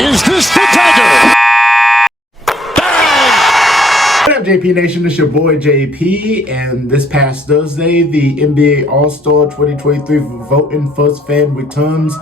Is this the dagger? What up, JP Nation? It's your boy JP, and this past Thursday, the NBA All-Star 2023 voting first fan returns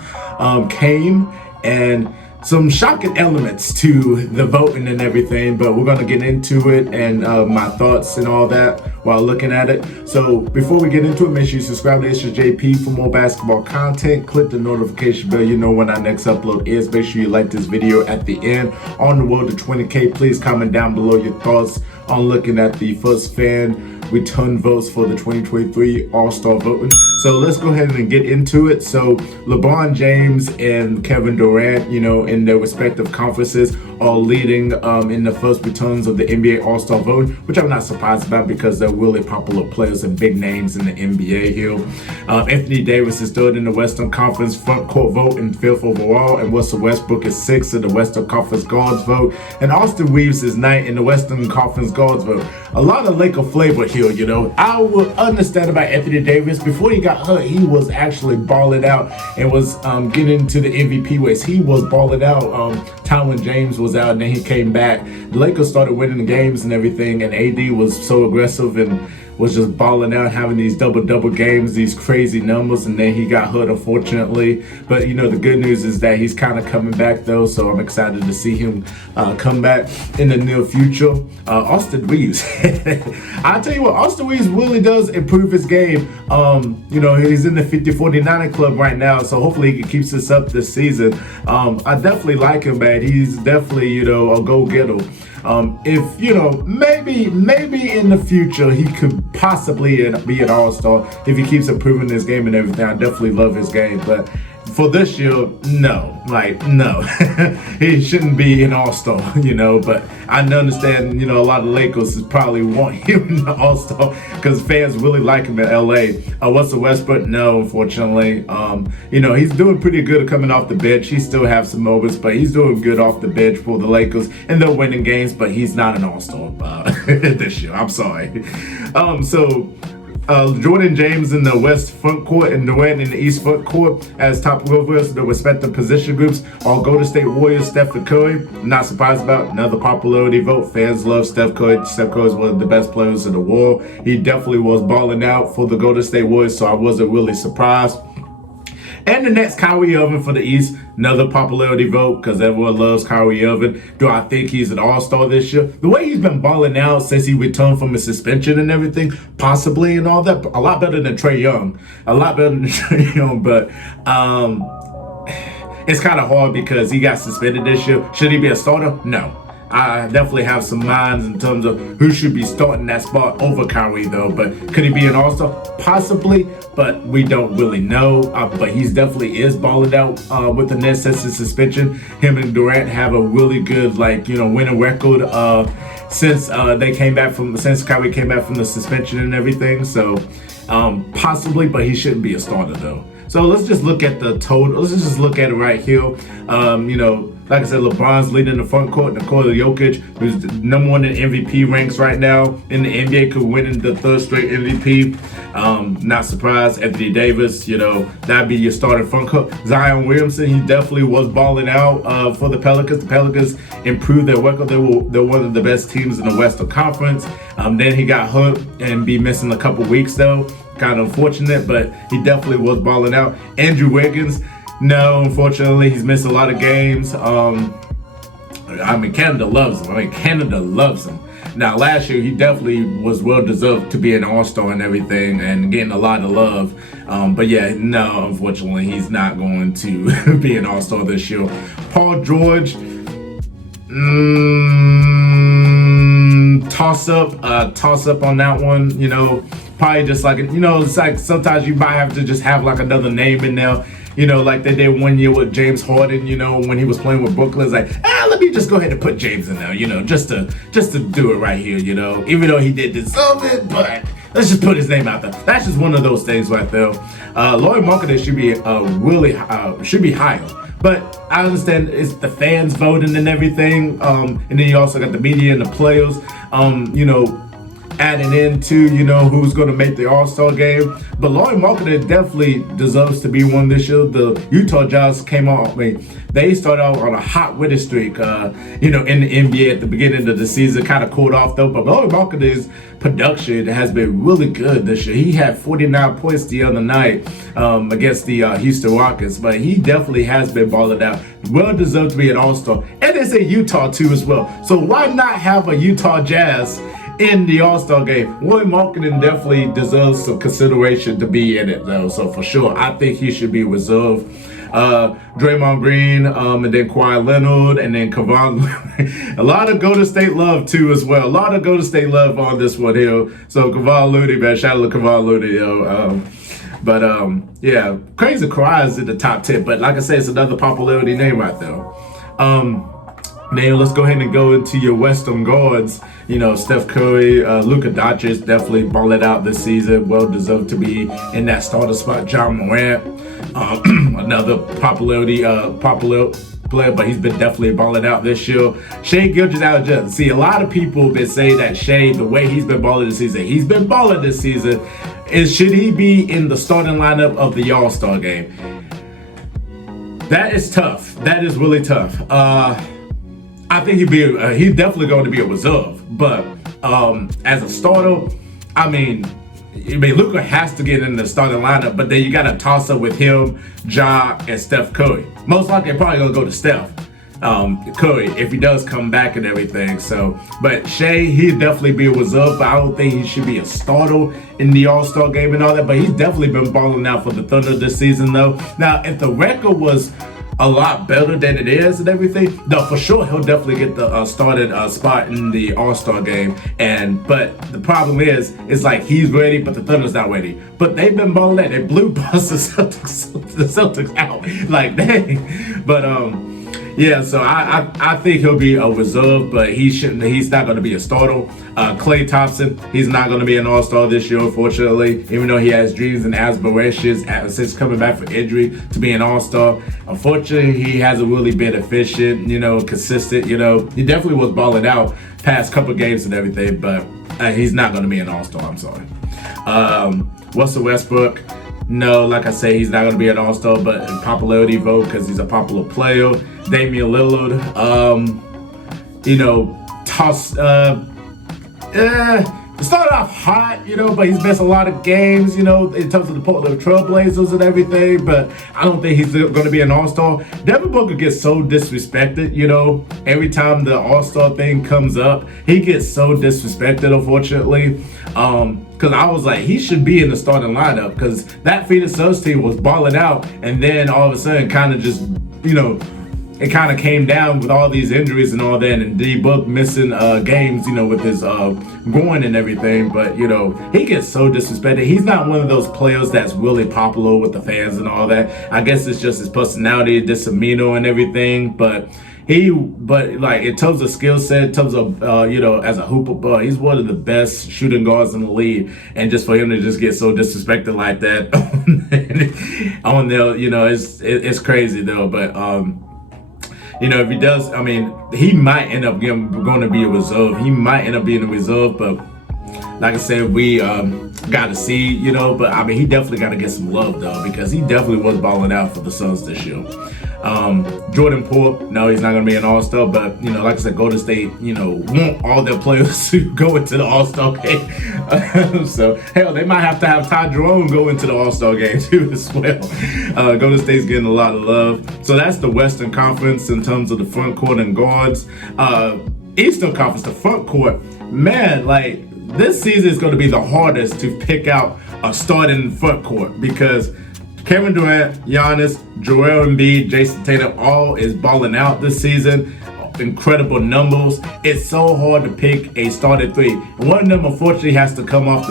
came, and some shocking elements to the voting and everything, but we're going to get into it and my thoughts and all that while looking at it. So before we get into it, make sure you subscribe to It's Your JP for more basketball content. Click the notification bell, you know when our next upload is. Make sure you like this video at the end. On the road to 20K, please comment down below your thoughts on looking at the first fan return votes for the 2023 All-Star voting. So let's go ahead and get into it. So LeBron James and Kevin Durant, you know, in their respective conferences are leading in the first returns of the NBA All-Star voting, which I'm not surprised about because they're really popular players and big names in the NBA here. Anthony Davis is third in the Western Conference front court vote and fifth overall, and Russell Westbrook is sixth in the Western Conference guards vote, and Austin Reeves is ninth in the Western Conference guards vote. A lot of Laker flavor here, you know. I would understand about Anthony Davis. Before he got hurt, he was actually balling out and was getting into the MVP race. He was balling out time when James was out, and then he came back. The Lakers started winning the games and everything, and AD was so aggressive and was just balling out, having these double games, these crazy numbers, and then he got hurt, unfortunately. But you know, the good news is that he's kind of coming back though, so I'm excited to see him come back in the near future. Austin Reeves, I'll tell you what, Austin Reeves really does improve his game. You know, he's in the 50-49 club right now, so hopefully he keeps this up this season. I definitely like him, man. He's definitely, you know, a go-getter. If, you know, maybe in the future he could possibly be an all-star if he keeps improving his game and everything. I definitely love his game, but for this year, no, no. He shouldn't be an all-star, you know, but I understand, you know, a lot of Lakers probably want him in the all-star because fans really like him in LA. Russell Westbrook, no, unfortunately. You know, he's doing pretty good coming off the bench. He still have some moments, but he's doing good off the bench for the Lakers, and they're winning games, but he's not an all-star this year. I'm sorry. Jordan James in the West front court and Durant in the East front court as top rovers, the respective position groups are Golden State Warriors, Stephen Curry. Not surprised about another popularity vote. Fans love Steph Curry. Steph Curry is one of the best players in the world. He definitely was balling out for the Golden State Warriors, so I wasn't really surprised. And the next, Kyrie Irving for the East, another popularity vote because everyone loves Kyrie Irving. Do I think he's an all-star this year? The way he's been balling out since he returned from his suspension and everything, possibly and all that, a lot better than Trae Young. A lot better than Trae Young, but it's kind of hard because he got suspended this year. Should he be a starter? No. I definitely have some minds in terms of who should be starting that spot over Kyrie though, but could he be an all-star? Possibly, but we don't really know. But he's definitely is balling out with the Nets since his suspension. Him and Durant have a really good, like, you know, winning record since Kyrie came back from the suspension and everything. So possibly, but he shouldn't be a starter though. So let's just look at the total. Let's just look at it right here. You know, like I said, LeBron's leading the front court. Nikola Jokić, who's the number one in MVP ranks right now in the NBA, could win in the third straight MVP. Not surprised. Anthony Davis, you know, that'd be your starting front court. Zion Williamson, he definitely was balling out for the Pelicans. The Pelicans improved their record. They're one of the best teams in the Western Conference. Then he got hurt and be missing a couple weeks though. Kind of unfortunate, but he definitely was balling out. Andrew Wiggins, no, unfortunately, he's missed a lot of games. I mean, Canada loves him. Now, last year, he definitely was well-deserved to be an all-star and everything and getting a lot of love. But yeah, no, unfortunately, he's not going to be an all-star this year. Paul George, toss up on that one, you know. Probably just like, you know, it's like sometimes you might have to just have like another name in there, you know, like they did 1 year with James Harden, you know, when he was playing with Brooklyn. It's like, let me just go ahead and put James in there, you know, just to do it right here, you know, even though he did deserve it, but let's just put his name out there. That's just one of those things right there. Laurie Marketing should be should be higher. But I understand it's the fans voting and everything, and then you also got the media and the players. You know, adding into, who's going to make the All-Star game. But Lauri Markkanen definitely deserves to be one this year. The Utah Jazz came out, they started out on a hot winning streak, in the NBA at the beginning of the season, kind of cooled off though. But Lauri Markkanen's production has been really good this year. He had 49 points the other night against the Houston Rockets, but he definitely has been balling out. Well deserved to be an All-Star. And it's in Utah too as well. So why not have a Utah Jazz in the All-Star game? Lauri Markkanen definitely deserves some consideration to be in it though. So for sure, I think he should be reserved. Draymond Green, and then Kawhi Leonard, and then Kevon. A lot of Golden State love too as well. A lot of Golden State love on this one here. So Kevon Looney, man, shout out to Kevon Looney, yeah, Crazy Kawhi is in the top 10. But like I said, it's another popularity name right there. Now let's go ahead and go into your Western guards. Steph Curry, Luka Doncic definitely balling out this season. Well deserved to be in that starter spot. John Morant, another popular player, but he's been definitely balling out this year. Shai Gilgeous-Alexander. See, a lot of people have been saying that Shai, the way he's been balling this season, should he be in the starting lineup of the All-Star game? That is tough. That is really tough. I think he's definitely going to be a reserve, but as a starter, Luka has to get in the starting lineup, but then you got to toss up with him, Ja, and Steph Curry. Most likely, probably gonna go to Steph Curry if he does come back and everything. So, but Shai, he'd definitely be a reserve, but I don't think he should be a starter in the All-Star game and all that. But he's definitely been balling out for the Thunder this season, though. Now, if the record was a lot better than it is and everything, no, for sure he'll definitely get the started spot in the All-Star game. But the problem is, it's like he's ready, but the Thunder's not ready. But they've been balling out. They blew past the Celtics out. Like, dang. But yeah, so I think he'll be a reserve, but he's not going to be a starter. Klay Thompson, he's not going to be an All-Star this year, unfortunately, even though he has dreams and aspirations since coming back from injury to be an All-Star. Unfortunately, he hasn't really been efficient, consistent. He definitely was balling out past couple games and everything, but he's not going to be an All-Star. I'm sorry. Russell Westbrook. No, like I say, he's not going to be an All-Star, but in popularity vote because he's a popular player. Damian Lillard, started off hot, but he's missed a lot of games, in terms of the Portland Trailblazers and everything, but I don't think he's going to be an All-Star. Devin Booker gets so disrespected, every time the All-Star thing comes up, he gets so disrespected, unfortunately. Because I was like, he should be in the starting lineup because that Phoenix Suns team was balling out, and then all of a sudden kind of just, it kind of came down with all these injuries and all that, and D-Book missing games, with his groin and everything. But, he gets so disrespected. He's not one of those players that's really popular with the fans and all that. I guess it's just his personality, his demeanor and everything. But like in terms of skill set, in terms of as a hooper, he's one of the best shooting guards in the league. And just for him to just get so disrespected like that on there, it's crazy though. But if he does, he might end up going to be a reserve. He might end up being a reserve, but like I said, we got to see, but he definitely got to get some love though, because he definitely was balling out for the Suns this year. Jordan Poole, no, he's not going to be an All-Star, but, like I said, Golden State, want all their players to go into the All-Star game. So, hell, they might have to have Ty Jerome go into the All-Star game, too, as well. Golden State's getting a lot of love. So, that's the Western Conference in terms of the front court and guards. Eastern Conference, the front court, man, like, this season is going to be the hardest to pick out a starting front court because Kevin Durant, Giannis, Joel Embiid, Jason Tatum, all is balling out this season. Incredible numbers. It's so hard to pick a starting three. One of them, unfortunately, has to come off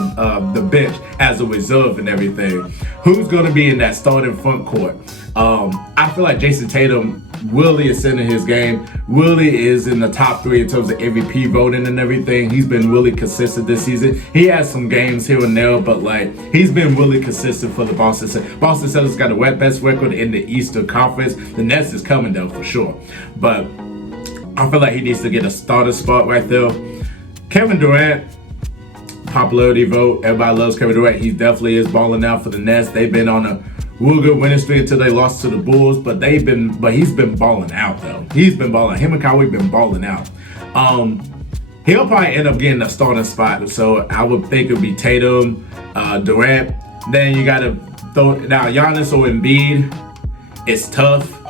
the bench as a reserve and everything. Who's going to be in that starting front court? I feel like Jason Tatum really is sending his game. Really is in the top three in terms of MVP voting and everything. He's been really consistent this season. He has some games here and there, but he's been really consistent for the Boston Celtics. Boston Celtics got the best record in the Eastern Conference. The Nets is coming though for sure, but I feel like he needs to get a starter spot right there. Kevin Durant, popularity vote. Everybody loves Kevin Durant. He definitely is balling out for the Nets. They've been on a real good winning streak until they lost to the Bulls, but he's been balling out though. He's been balling. Him and Kyrie been balling out. He'll probably end up getting a starting spot. So I would think it'd be Tatum, Durant. Then you gotta throw now Giannis or Embiid. It's tough.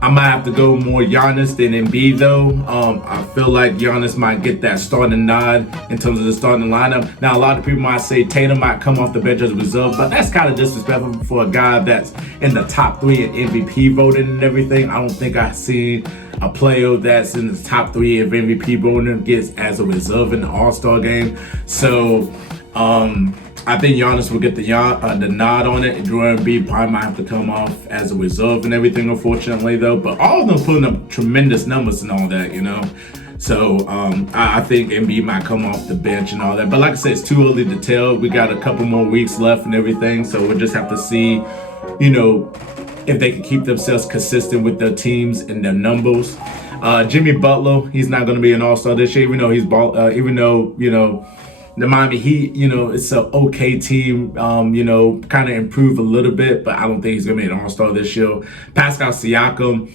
I might have to go more Giannis than Embiid though. I feel like Giannis might get that starting nod in terms of the starting lineup. Now a lot of people might say Tatum might come off the bench as a reserve, but that's kind of disrespectful for a guy that's in the top 3 in MVP voting and everything. I don't think I've seen a player that's in the top 3 of MVP voting gets as a reserve in the All-Star game. So I think Giannis will get the nod on it. Joel Embiid probably might have to come off as a reserve and everything, unfortunately, though. But all of them putting up tremendous numbers and all that, you know. So I think Embiid might come off the bench and all that. But like I said, it's too early to tell. We got a couple more weeks left and everything. So we'll just have to see, you know, if they can keep themselves consistent with their teams and their numbers. Jimmy Butler, he's not going to be an All-Star this year, even though you know, the Miami Heat, you know, it's an okay team, you know, kind of improved a little bit, but I don't think he's going to be an All-Star this year. Pascal Siakam,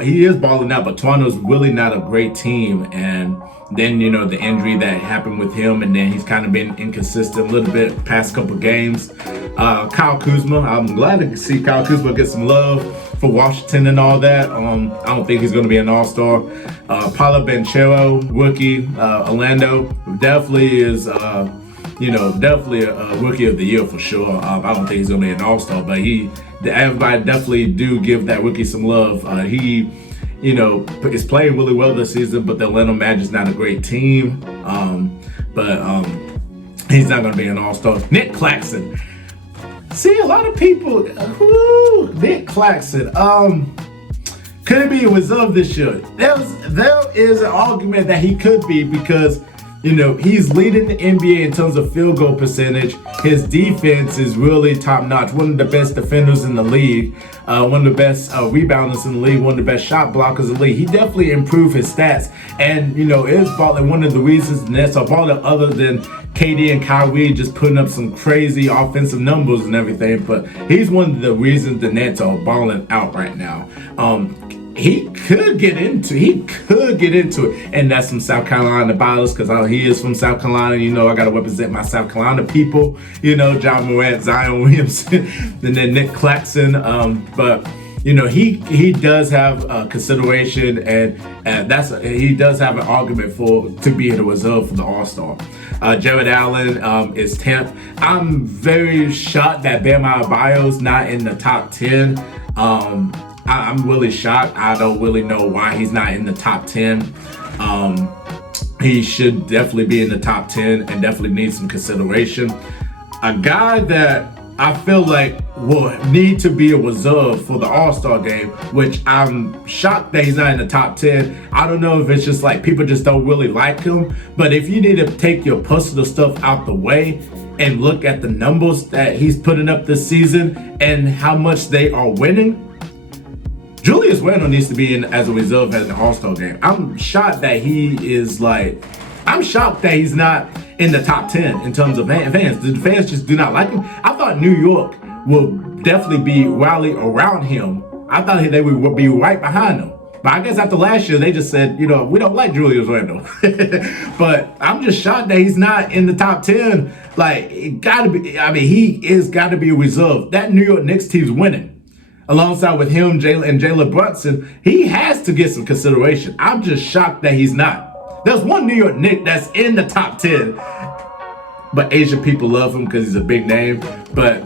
he is balling out, but Toronto's really not a great team. And then, you know, the injury that happened with him, and then he's kind of been inconsistent a little bit past couple games. Kyle Kuzma, I'm glad to see Kyle Kuzma get some love for Washington and all that. I don't think he's going to be an All-Star. Paolo Banchero, rookie, Orlando, definitely is, definitely a rookie of the year for sure. I don't think he's going to be an All-Star, but everybody definitely do give that rookie some love. He, you know, is playing really well this season, but the Orlando Magic's not a great team. He's not going to be an All-Star. Nick Claxton. See, a lot of people, Nick Claxton, could it be a reserve this year? There is an argument that he could be because, you know, he's leading the NBA in terms of field goal percentage. His defense is really top notch. One of the best defenders in the league. One of the best rebounders in the league. One of the best shot blockers in the league. He definitely improved his stats. And, you know, it's probably one of the reasons the Nets are balling other than KD and Kyrie just putting up some crazy offensive numbers and everything. But he's one of the reasons the Nets are balling out right now. He could get into it, and that's some South Carolina bias because he is from South Carolina. You know, I got to represent my South Carolina people. You know, John Morant, Zion Williamson, and then Nick Claxton. But you know, he does have consideration, and he does have an argument to be in the reserve for the All-Star. Jared Allen is 10th. I'm very shocked that Bam Adebayo's not in the top 10. I'm really shocked. I don't really know why he's not in the top 10. He should definitely be in the top 10 and definitely needs some consideration. A guy that I feel like will need to be a reserve for the All-Star game, which I'm shocked that he's not in the top 10. I don't know if it's just like people just don't really like him, but if you need to take your personal stuff out the way and look at the numbers that he's putting up this season and how much they are winning, Julius Randle needs to be in as a reserve at the All-Star game. I'm shocked that he's not in the top 10 in terms of fans. The fans just do not like him. I thought New York will definitely be rally around him. I thought they would be right behind him. But I guess after last year, they just said, you know, we don't like Julius Randle. But I'm just shocked that he's not in the top 10. Like, he is got to be a reserve. That New York Knicks team's winning. Alongside with him, Jalen Brunson, he has to get some consideration. I'm just shocked that he's not. There's one New York Knick that's in the top 10, but Asian people love him because he's a big name. But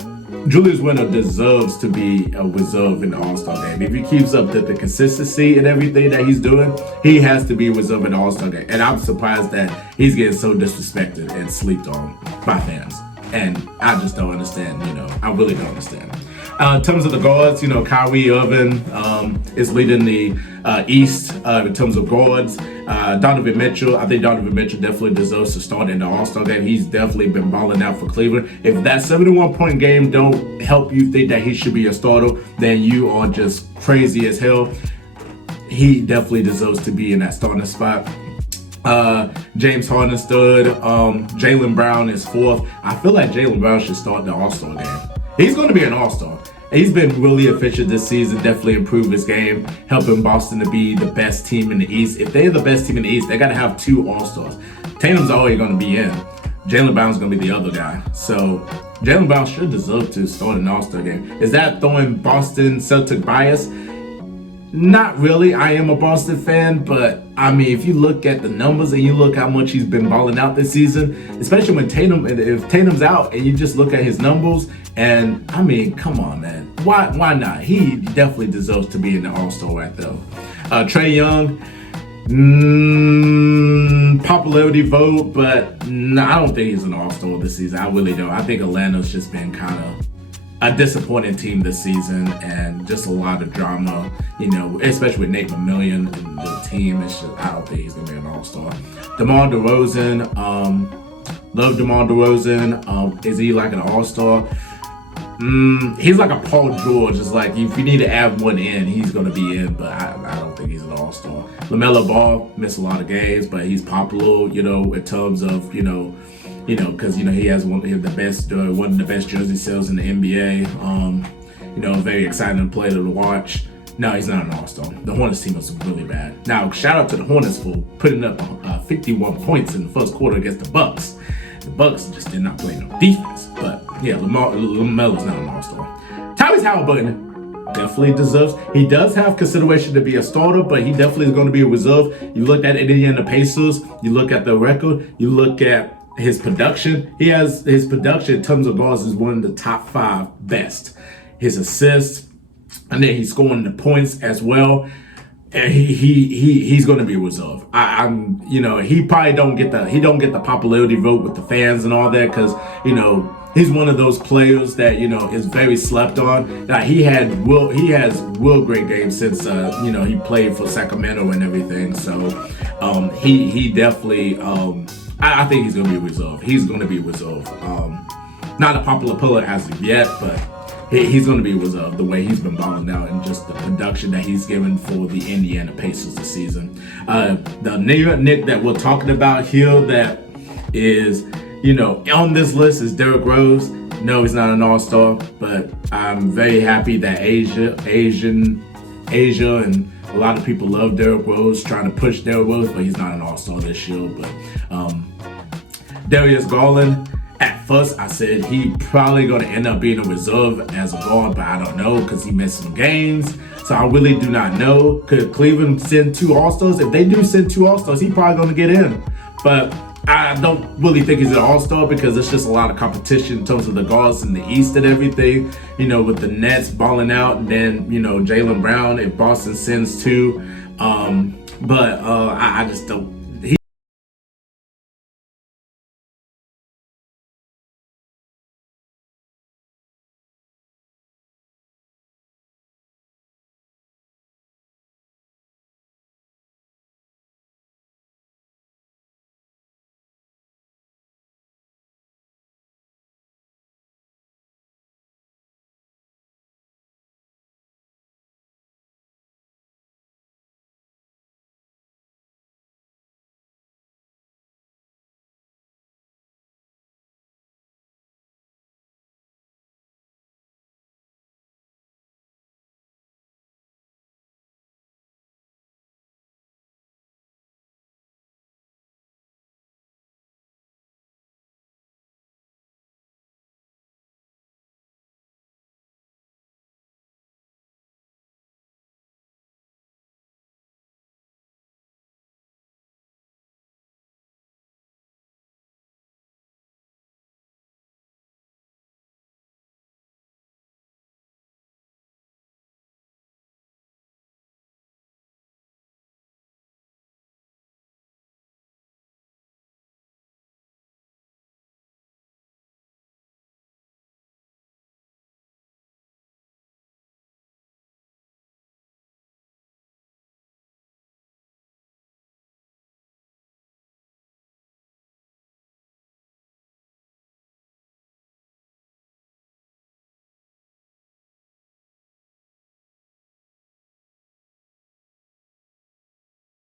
Julius Randle deserves to be a reserve in the All-Star game. If he keeps up the consistency and everything that he's doing, he has to be a reserve in the All-Star game. And I'm surprised that he's getting so disrespected and slept on by fans. And I just don't understand, you know, I really don't understand. In terms of the guards, you know, Kyrie Irving is leading the East in terms of guards. Donovan Mitchell, I think Donovan Mitchell definitely deserves to start in the All-Star game. He's definitely been balling out for Cleveland. If that 71-point game don't help you think that he should be a starter, then you are just crazy as hell. He definitely deserves to be in that starting spot. James Harden third. Jaylen Brown is fourth. I feel like Jaylen Brown should start the All-Star game. He's going to be an All-Star. He's been really efficient this season, definitely improved his game, helping Boston to be the best team in the East. If they're the best team in the East, they got to have 2 All-Stars. Tatum's already going to be in. Jaylen Brown's going to be the other guy. So Jaylen Brown should deserve to start an All-Star game. Is that throwing Boston Celtic bias? Not really. I am a Boston fan, but I mean, if you look at the numbers and you look how much he's been balling out this season, especially when if Tatum's out and you just look at his numbers, and I mean, come on, man. Why not? He definitely deserves to be in the All-Star right there. Trae Young, popularity vote, but no, I don't think he's an All-Star this season. I really don't. I think Atlanta's just been kind of a disappointing team this season, and just a lot of drama, especially with Nate McMillan and the team. It's just, I don't think he's gonna be an All-Star. DeMar DeRozan, love DeMar DeRozan. Is he like an All-Star? He's like a Paul George. It's like if you need to add one in, he's gonna be in, but I don't think he's an All-Star. LaMelo Ball missed a lot of games, but he's popular, in terms of because he has one of the best jersey sales in the NBA. Very exciting player to watch. No, he's not an All-Star. The Hornets team was really bad. Now, shout out to the Hornets for putting up 51 points in the first quarter against the Bucks. The Bucks just did not play no defense. But yeah, LaMelo's not an All-Star. Tyrese Halliburton definitely deserves. He does have consideration to be a starter, but he definitely is going to be a reserve. You look at Indiana Pacers. You look at the record. You look at his production. His production in terms of goals is one of the top 5 best. His assists, and then he's scoring the points as well. And he's going to be a reserve. He probably don't get the popularity vote with the fans and all that, because he's one of those players that is very slept on. He has real great games since he played for Sacramento and everything. So he definitely. I think he's going to be a reserve. He's going to be a reserve. Not a popular player as of yet, but he's going to be a reserve the way he's been balling out and just the production that he's given for the Indiana Pacers this season. The New York Knicks that we're talking about here that is, on this list is Derrick Rose. No, he's not an All-Star, but I'm very happy that Asia, and a lot of people love Derrick Rose, trying to push Derrick Rose, but he's not an All-Star this year. But Darius Garland, at first I said he probably going to end up being a reserve as a guard, but I don't know because he missed some games. So I really do not know. Could Cleveland send 2 All-Stars? If they do send 2 All-Stars, he's probably going to get in. But I don't really think he's an All-Star because it's just a lot of competition in terms of the guards in the East and everything. With the Nets balling out, and then Jaylen Brown if Boston sends 2. But I just don't